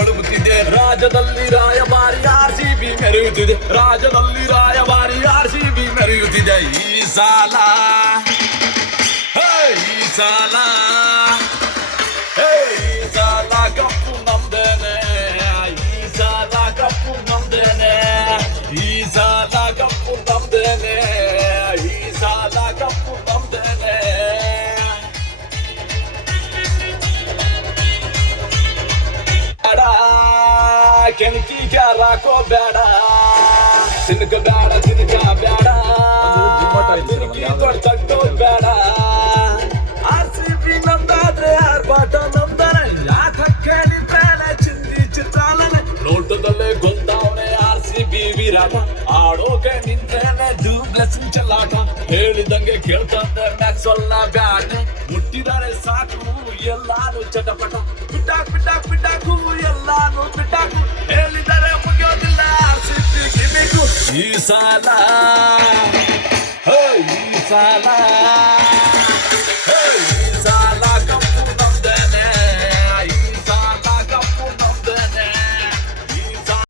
ಮಡುಗುತ್ತಿದೆ. ರಾಜ್ಯದಲ್ಲಿ ರಾಯಭಾರಿ RCB ಮೆರೆಯುತ್ತಿದೆ. ರಾಜ್ಯದಲ್ಲಿ ರಾಯಭಾರಿ RCB ಮೆರೆಯುತ್ತಿದೆ. ಈ ಸಾಲ ಕಪ್ಪು ನಮ್ದೇನೆ. ಈ ಸಾಲ ಕಪ್ಪು ನಮ್ದೇನೆ. ಈ ಸಾಲ ಕಪ್ಪು ನಮ್ದೇನೆ. ಈ ಸಾಲ ಕಪ್ಪು ನಮ್ದೇನೆ. ಬೇಡ ಕೆಣಕಿ ಕ್ಯಾರಾಕೋ ಬೇಡ. ತಿನ್ಕ ಬೇಡ ತಿನ್ಕ ಬೇಡ. ತಿನ್ಕಿ ಕೊಡ್ತಕ್ಕೋ ಬೇಡ. RCB ನಮ್ದಾದ್ರೆ ಆರ್ಭಾಟ ನಮ್ದಾನೆ. ಯಾತಕ್ಕೆ ನಿಂತಾನೆ ಚಿಂದಿ ಚಿತ್ರಾಲನೆ. ನೋಟದಲ್ಲೇ ಗೊಂದವನೆ RCB ವಿರಾಟ. ಆಡೋಕೆ ನಿಂತೇನೆ ಡ್ಯೂಬ್ಲೆಸಿಂಗ್ ಚೆಲ್ಲಾಟ. ಹೇಳಿದಂಗೆ ಕೇಳ್ತಂದೆ ಮ್ಯಾಕ್ಸ್ವೆಲ್ನ ಬ್ಯಾಟ್. ಮುಟ್ಟಿದರೆ ಸಾಕು ಎಲ್ಲಾನು ಚಟಪಟ. ಬಿಟ್ಟಾಕು ಎಲ್ಲಾನು ಬಿಟ್ಟಾಕು. ಹೇಳಿದರೆ ಮುಗಿಯೋದಿಲ್ಲ RCB ಗಿಮಿಕು. ಈ ಸಾಲ